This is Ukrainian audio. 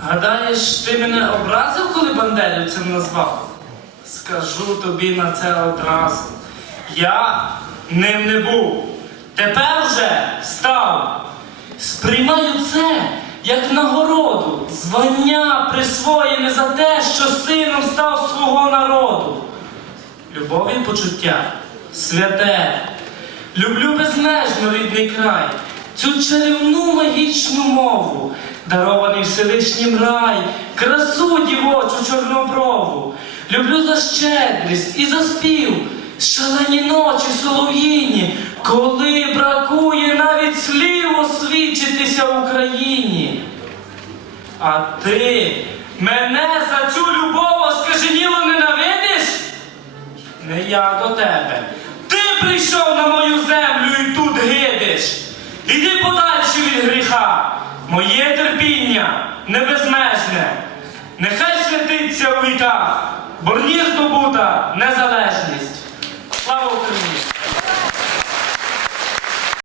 Гадаєш, ти мене образив, коли бандерівцем назвав? Скажу тобі на це одразу. Я ним не був. Тепер вже став. Сприймаю це як нагороду, звання присвоєне за те, що сином став свого народу. Любов і почуття святе. Люблю безмежно рідний край, цю чарівну магічну мову, дарований Всевишнім рай, красу дівочу чорноброву. Люблю за щедрість і за спів, шалені ночі солов'їні, коли бракує навіть слів освідчитися Україні. А ти мене за цю любов оскаженіло ненавидиш? Не я до тебе. Ти прийшов на мою землю. Іди подальше від гріха. Моє терпіння небезмежне. Нехай святиться у віках, борні здобута незалежність.